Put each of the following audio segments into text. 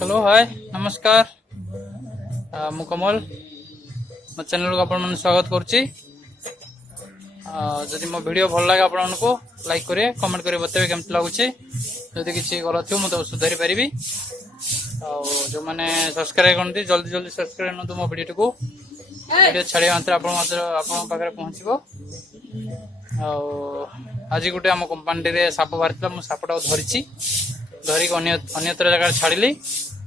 Hello hi नमस्कार मु कमल मो चैनल को आपण स्वागत करुच्ची। जदि मो वीडियो भल लगे आपण को लाइक करें कमेंट करें बताइए केमती लगुच। जदि किसी गलत थो मुझे सुधारी पारि। जो मैंने सब्सक्राइब करते जल्दी जल्दी सब्सक्राइब करते मो वीडियो को वीडियो छाड़े मात्र पाखे पहुँच। आज गोटे आम कंपानी साप बाहर मुझे सापटा धरी धरिक अन्यत्र जगह छाड़ी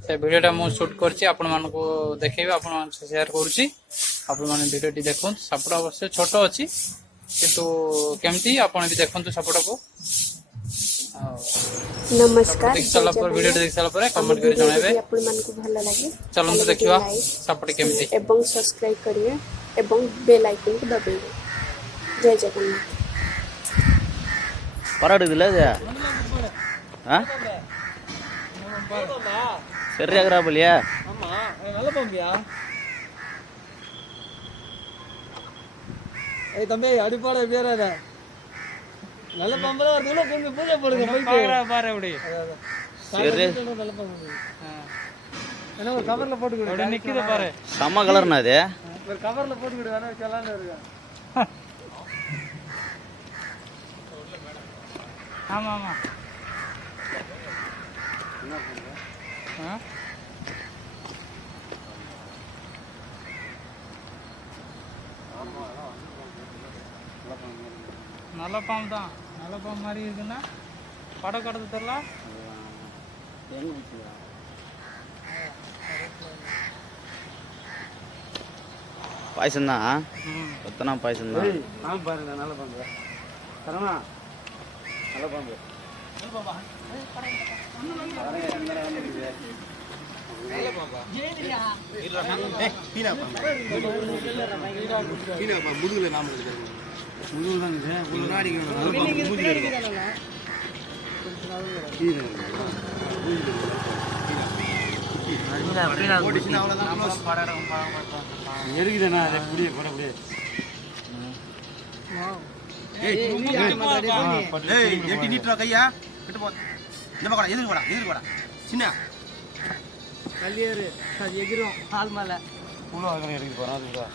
से वीडियोटा मुझे शूट करछि आपण मानको देखेबे आपण मान शेयर करूछि। आपण माने वीडियोटी देखुन सापटा अवश्य छोट अछि किंतु केमती आपण भी देखंतु सापटा को। नमस्कार देख साला पर वीडियो देख साला पर कमेंट करि जणाइबे आपण मानको भल लागे चलंतु देखिबा सापटी केमती एवं सब्सक्राइब करिवे एवं बेल आइकन को दबाइए। जय जगन्नाथ। பரவாயில்ல இது ஆ சரியாகிறா போலியா? ஆமா நல்ல பாம்பியா? ஏய் தம்பி அடிப்பாட பேராத நல்ல பாம்பா இருக்குல கொஞ்சம் பூஜை போடுங்க போய் பாக்குறா பாரு அப்படி சரி நல்ல பாம்பு என்ன ஒரு கவர்ல போட்டு கொடு அப்படியே நிக்குது பாரு செம கலர்னா இது ஒரு கவர்ல போட்டு கொடு வேணா செல்லான்னு இருக்கு ஆமா ஆமா நல்ல பாம்பு தான் நல்ல பாம்பு மாதிரி இருக்குன்னா படம் கடத்து தெரியல பாய்சன் தான் எத்தனை பாய்சன் தான் பாம்பு பாருங்க நல்ல பாம்பு தரமா நல்ல பாம்பு சின்ன கல்லியரு அது எகிரும் கால் மேல புழு அங்கே எடுக்க போகிறோம் அதுதான்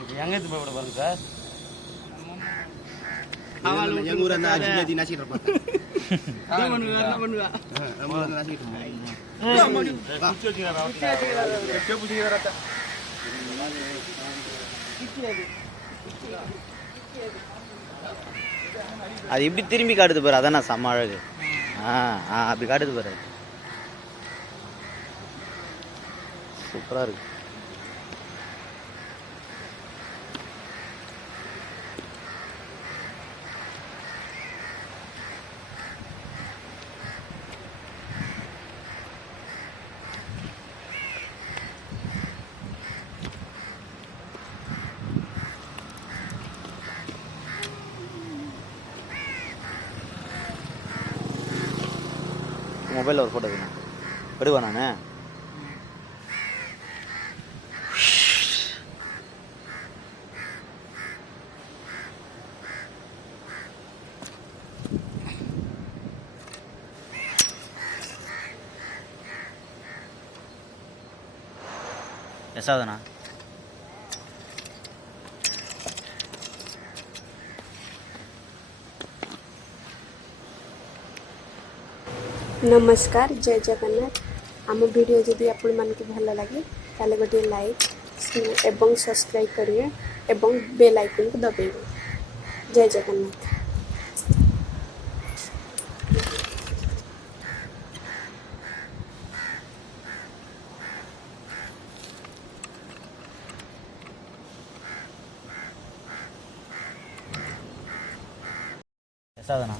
இப்போ எங்கே எடுத்து போய் விட பாருங்க சார் எங்கள் ஊர் அந்த அஜி நசிக்கிட்டு இருப்பாங்க அது இப்படி திரும்பி காட்டுது பாரு அதான் செம்ம அழகு. அப்படி காட்டுது பாரு சூப்பரா இருக்கு. மொபைலில் ஒரு ஃபோட்டோ எடுக்கணும் எடுவா நான் எஸ்ஸாவதுண்ணா नमस्कार जय जगन्नाथ। आम वीडियो जदि आपण मानको भल लगे ताले गोटे लाइक एवं सब्सक्राइब करिए एवं बेल आइकन को दबाइए। जय जगन्नाथ। எஸ்ஸாவதுண்ணா